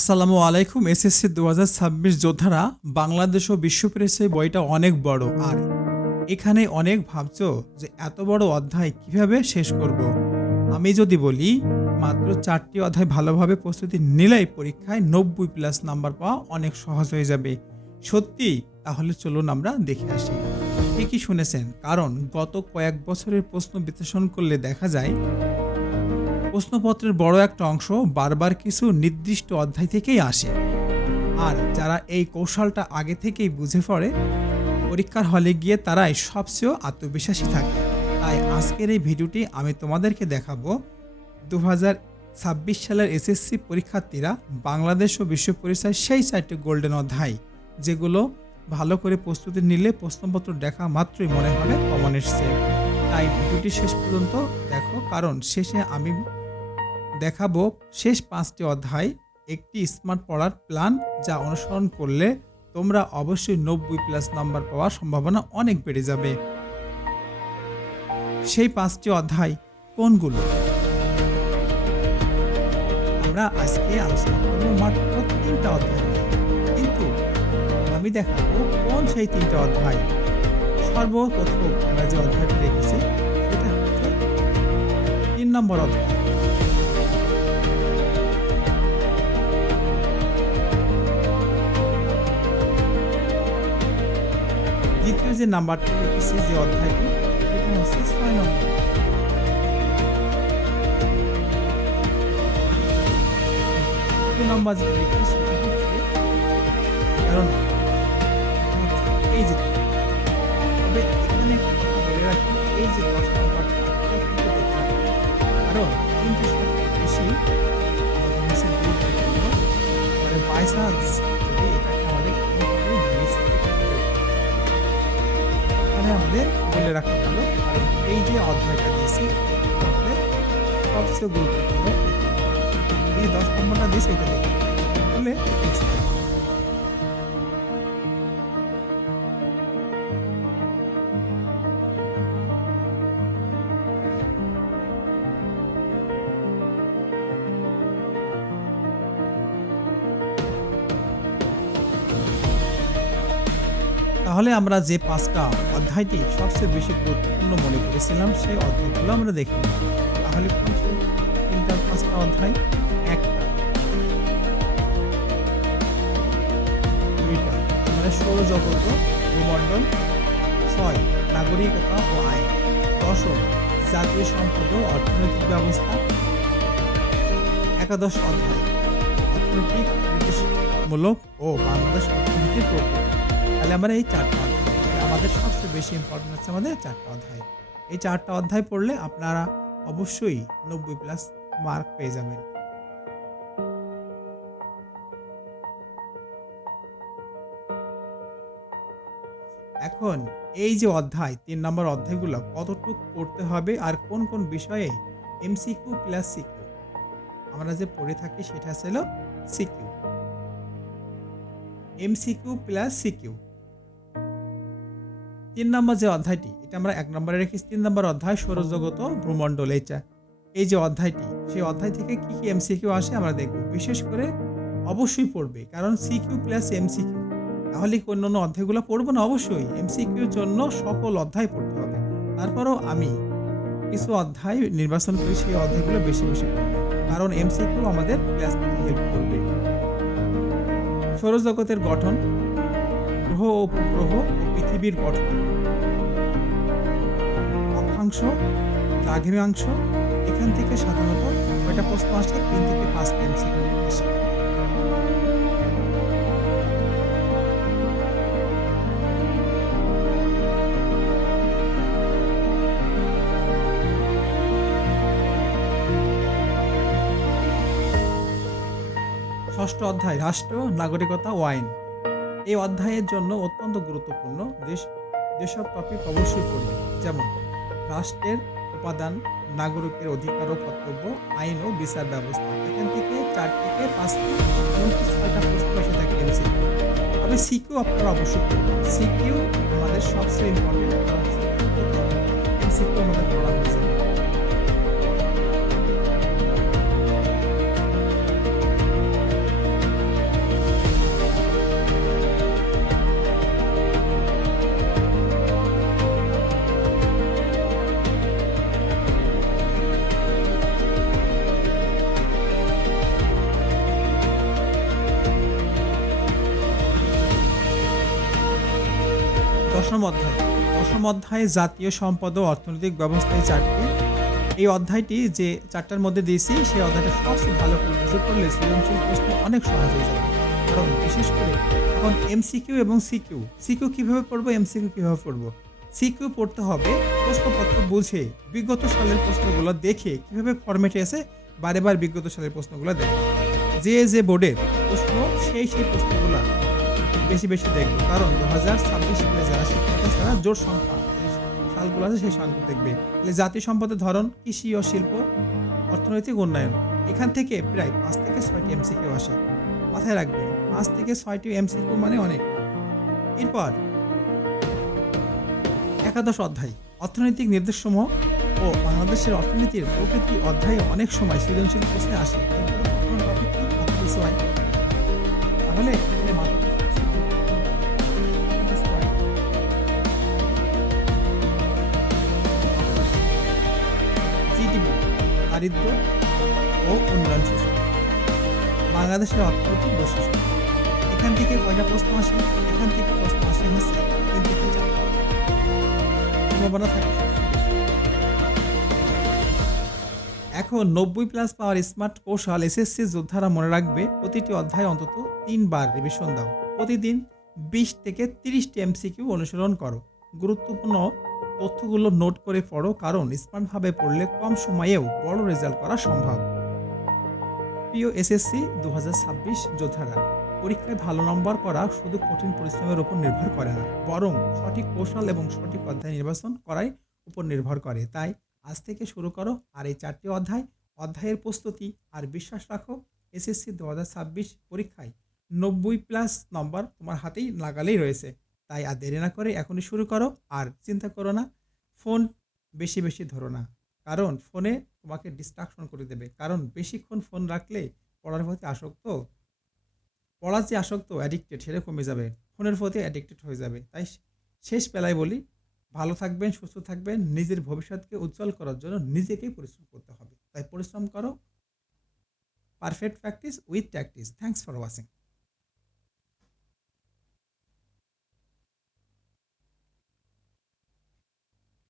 আসসালামু আলাইকুম। এসএসসি ২০২৬ যোদ্ধারা বাংলাদেশ ও বিশ্ব পরিচয় বইটা অনেক বড়, আর এখানে অনেক ভাবছো যে এত বড় অধ্যায় কিভাবে শেষ করব। আমি যদি বলি মাত্র ৪টি অধ্যায় ভালোভাবে প্রস্তুতি নিলেই পরীক্ষায় ৯০+ নাম্বার পাওয়া অনেক সহজ হয়ে যাবে। সত্যি? তাহলে চলুন আমরা দেখে আসি। ঠিকই শুনেছেন, কারণ গত কয়েক বছরের প্রশ্ন বিশ্লেষণ করলে দেখা যায় প্রশ্নপত্রের বড় একটা অংশ বারবার কিছু নির্দিষ্ট অধ্যায় থেকেই আসে। আর যারা এই কৌশলটা আগে থেকেই বুঝে পড়ে, পরীক্ষার হলে গিয়ে তারাই সবচেয়ে আত্মবিশ্বাসী থাকে। তাই আজকের এই ভিডিওটি আমি তোমাদেরকে দেখাবো ২০২৬ সালের এসএসসি পরীক্ষার্থীরা বাংলাদেশ ও বিশ্ব পরিচয় সেই 4টি গোল্ডেন অধ্যায়, যেগুলো ভালো করে প্রস্তুতি নিলে প্রশ্নপত্র দেখা মাত্রই মনে হবে কমন এসছে। তাই ভিডিওটি শেষ পর্যন্ত দেখো, কারণ শেষে আমি দেখাবো শেষ 5টি অধ্যায়, একটি স্মার্ট পড়ার প্ল্যান, যা অনুসরণ করলে তোমরা অবশ্যই ৯০+ নাম্বার পাওয়ার সম্ভাবনা অনেক বেড়ে যাবে। সেই 5টি অধ্যায় কোনগুলো আমরা আজকে আলোচনা করব। মাত্র 3টা অধ্যায়, কিন্তু আমি দেখাবো কোন সেই 3টা অধ্যায়। সর্বপ্রথম আমরা যে অধ্যায়টি রেখেছি সেটা হচ্ছে 3 নম্বর অধ্যায়। দ্বিতীয় যে নাম্বারটি রেখেছি, যে অধ্যায়টি, সেটা হচ্ছে 6 নম্বর। তৃতীয় নম্বর যেটা রেখেছি সেটা হচ্ছে 11 নম্বর। এই যে, তবে এখানে একটা কথা বলে রাখি, এই যে 10 নম্বরটা এটা কিন্তু দেখতে হবে, কারণ কিন্তু সবচেয়ে বেশি আমাদের কাছে গুরুত্বপূর্ণ। মানে বাই চান্স যদি এটাকে আমাদের কোনোভাবে মিস্টেক করে, তাহলে আমাদের বলে রাখা ভালো, কারণ এই যে অধ্যায়টা দিয়েছি এটা আমাদের সবচেয়ে গুরুত্বপূর্ণ। এই 10 নম্বরটা দিয়েছি, এটা দেখে তাহলে বুঝতে হবে। তাহলে আমরা যে 5টা অধ্যায়টি সবচেয়ে বেশি গুরুত্বপূর্ণ মনে করেছিলাম, সেই অধ্যায়গুলো আমরা দেখে নিই। তাহলে কোন সেই 5টা অধ্যায়? 1টা, 2টা মানে সৌরজগৎ ও ভূমণ্ডল, 6 নাগরিকতা ও আইন, 10 জাতীয় সম্পদ ও অর্থনৈতিক ব্যবস্থা, 11 অধ্যায় অর্থনৈতিক নির্দেশমূলক ও বাংলাদেশ অর্থনীতির প্রকৃতি। তাহলে আমরা এই 4টা অধ্যায়, আমাদের সবচেয়ে বেশি ইম্পর্টেন্ট হচ্ছে আমাদের 4টা অধ্যায়। এই 4টা অধ্যায় পড়লে আপনারা অবশ্যই 90+ মার্ক পেয়ে যাবেন। এখন এই যে অধ্যায় 3 নম্বর অধ্যায়গুলো কতটুকু পড়তে হবে আর কোন কোন বিষয়ে এমসিকিউ প্লাস সিকিউ আমরা যে পড়ে থাকি, সেটা ছিল সিকিউ। এমসিকিউ প্লাস সিকিউ 3 নম্বর যে অধ্যায়টি, এটা আমরা 1 নম্বরে রেখেছি। 3 নম্বর অধ্যায় সৌরজগৎ ও ভূমণ্ডল, এই যে অধ্যায়টি, সেই অধ্যায় থেকে কি কি এমসিকিউ আসে আমরা দেখব। বিশেষ করে অবশ্যই পড়বে, কারণ সিকিউ প্লাস এমসিকিউ, তাহলে কি অন্যান্য অধ্যায়গুলো পড়বো না? অবশ্যই এমসিকিউর জন্য সকল অধ্যায় পড়তে হবে। তারপরেও আমি কিছু অধ্যায় নির্বাচন করি, সেই অধ্যায়গুলো বেশি বেশি পড়বে, কারণ এমসিকিউ আমাদের ক্লাস করতে হেল্প করবে। সৌরজগতের গঠন, গ্রহ ও উপগ্রহ ও পৃথিবীর গঠন, অক্ষাংশ, দ্রাঘিমাংশ, এখান থেকে সাধারণত কয়টা প্রশ্ন আসে? 3 থেকে 5টা এমসিকিউ আসে। ষষ্ঠ অধ্যায় রাষ্ট্র, নাগরিকতা ও আইন। এই অধ্যায়ের জন্য অত্যন্ত গুরুত্বপূর্ণ যেসব টপিক অবশ্যই পড়বে, যেমন রাষ্ট্রের উপাদান, নাগরিকের অধিকার ও কর্তব্য, আইন ও বিচার ব্যবস্থা। এখান থেকে 4 থেকে 5টি, এমনকি 6টা প্রশ্ন এসে থাকে এমসিকিউ। তবে সিকিউ আপনারা অবশ্যই পড়বেন। সিকিউ আমাদের সবচেয়ে ইম্পর্টেন্ট, কারণ এমসিকিউ আমাদের পড়া হয়ে যাবে। দশম অধ্যায়। দশম অধ্যায়ে জাতীয় সম্পদ ও অর্থনৈতিক ব্যবস্থা এই চারটি। এই অধ্যায়টি যে চারটার মধ্যে দিয়েছি সেই অধ্যায়টা সবচেয়ে ভালো করে বুঝে পড়লে সৃজনশীল প্রশ্ন অনেক সহজ হয়ে যাবে। কারণ বিশেষ করে এখন এমসিকিউ এবং সিকিউ। সিকিউ কিভাবে পড়বো, এমসিকিউ কিভাবে পড়বো? সিকিউ পড়তে হবে প্রশ্নপত্র বুঝে, বিগত সালের প্রশ্নগুলো দেখে কিভাবে ফরম্যাটে আছে বারে বার বিগত সালের প্রশ্নগুলো দেখে। যে বোর্ডের প্রশ্ন সেই প্রশ্নগুলো বেশি দেখবে। কারণ 2026 সালে যারা শিক্ষার্থী তারা জোর সংখ্যা সালগুলো আছে সেই সালগুলো দেখবে। তাহলে জাতীয় সম্পদের ধরন কৃষি ও শিল্প, অর্থনৈতিক উন্নয়ন। এখান থেকে প্রায় 5 থেকে 6টি এমসিকিউ আসে। মাথায় রাখবেন 5 থেকে 6টি এমসিকিউ মানে অনেক। এরপর একাদশ অধ্যায় অর্থনৈতিক নির্দেশসমূহ ও বাংলাদেশের অর্থনীতির প্রকৃতি অধ্যায়ে অনেক সময় সৃজনশীল প্রশ্নে আসে। এর গুরুত্বপূর্ণ টপিক কি? অর্থনীতি আইন। তাহলে এখানে মাথা জিডিপি, দারিদ্র ও উন্নয়ন সূচক, বাংলাদেশের অর্থনৈতিক বৈশিষ্ট্য। এখান থেকে কয়টা প্রশ্ন আসে? এখান থেকে প্রশ্ন আসে হচ্ছে 3 থেকে 4টা। সম্ভাবনা থাকে সবচেয়ে বেশি। এখন 90+ পাওয়ার স্মার্ট কৌশল এসএসসি যোদ্ধারা মনে রাখবে প্রতিটি অধ্যায় অন্তত 3 বার রিভিশন দাও। প্রতিদিন 20 থেকে 30টি এমসিকিউ অনুসরণ করো। গুরুত্বপূর্ণ তথ্যগুলো নোট করে পড়ো, কারণ স্মার্টভাবে পড়লে কম সময়েও বড় রেজাল্ট করা সম্ভব। প্রিয় এসএসসি 2026 যোদ্ধারা, পরীক্ষায় ভালো নম্বর করা শুধু কঠিন পরিশ্রমের উপর নির্ভর করে না, বরং সঠিক কৌশল এবং সঠিক অধ্যায় নির্বাচন করার উপর নির্ভর করে। তাই আজ থেকে শুরু করো আর এই 4টি অধ্যায়ের প্রস্তুতি আর বিশ্বাস রাখো। এসএসসি 2026 পরীক্ষায় 90+ নম্বর তোমার হাতেই নাগালেই রয়েছে। তাই আর দেরি না করে এখনই শুরু করো। আর চিন্তা করো না, ফোন বেশি ধরো না, কারণ ফোনে তোমাকে ডিস্ট্রাকশন করে দেবে। কারণ বেশিক্ষণ ফোন রাখলে পড়ার প্রতি পড়ার যে আসক্ত অ্যাডিক্টেড সেটা কমে যাবে, ফোনের প্রতি অ্যাডিক্টেড হয়ে যাবে। তাই শেষ বেলায় বলি, ভালো থাকবেন, সুস্থ থাকবেন, নিজের ভবিষ্যৎকে উজ্জ্বল করার জন্য নিজেকেই পরিশ্রম করতে হবে। তাই পরিশ্রম করো। Perfect practice with practice. Thanks for watching.